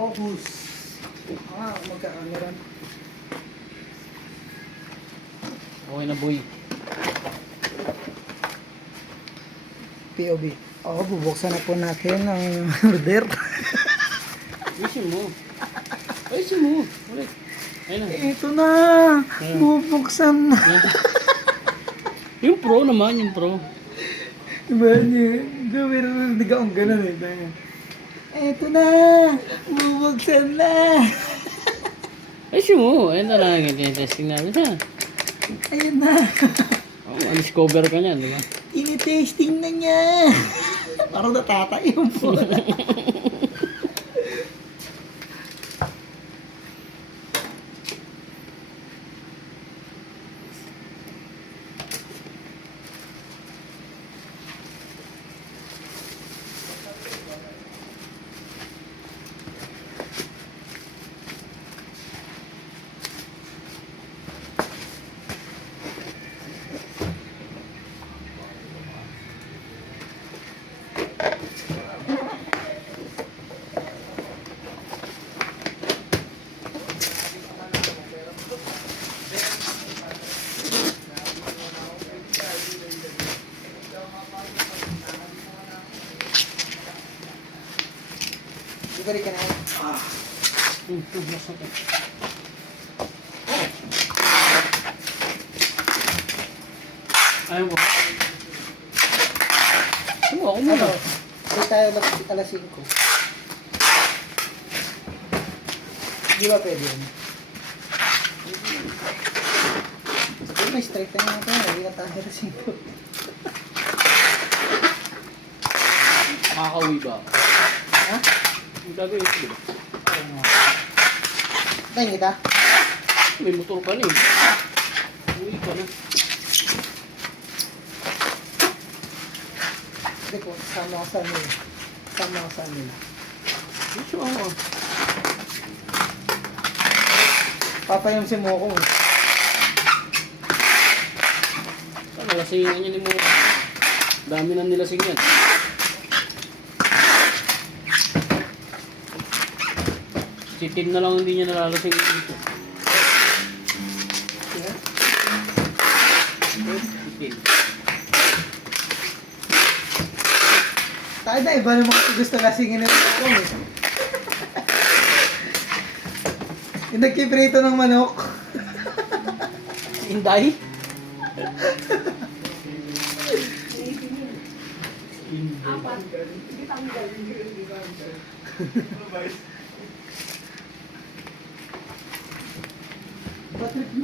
Focus. Magka-camera. Okay na, boy. POV. Bubuksan na po natin ang order. Ayusin mo. Ayusin mo. Ulit. Ayun na. Ito na. Bubuksan na. Yung pro naman, yung pro. Diba niya? Gawin hindi ka akong ganun eh. Ito na. Bubuksan na. Ayusin mo. Ayun na lang. Testing namin ha. Ayun na. Discover ka niyan, di ba? Ini-testing na niya. Parang natatayo po. Ibalik ka na. Masakit. Ayaw mo. Ano, ako muna. Hindi tayo alas 5. Di ba pwede yun? May straight na natin. Hindi na tayo alas 5. Makakauwi ba? Ha? Ang gagawin ko ba? Tayo kita? May motor ka na eh. Uwi ka na. Hindi po, sama ko sa amin. Sama ko sa amin. Gusto ako. Papayam si Moko. Saan nalasingan niya ni mo? Dami na nilasing yan. Si Tim na lang hindi niya nalalasing dito. Yeah. Si Tim. Tayo na, iba naman kasi gusto lasingin ng Moko eh. Yung nagkiprito ng manok. Inday? Patrip niya.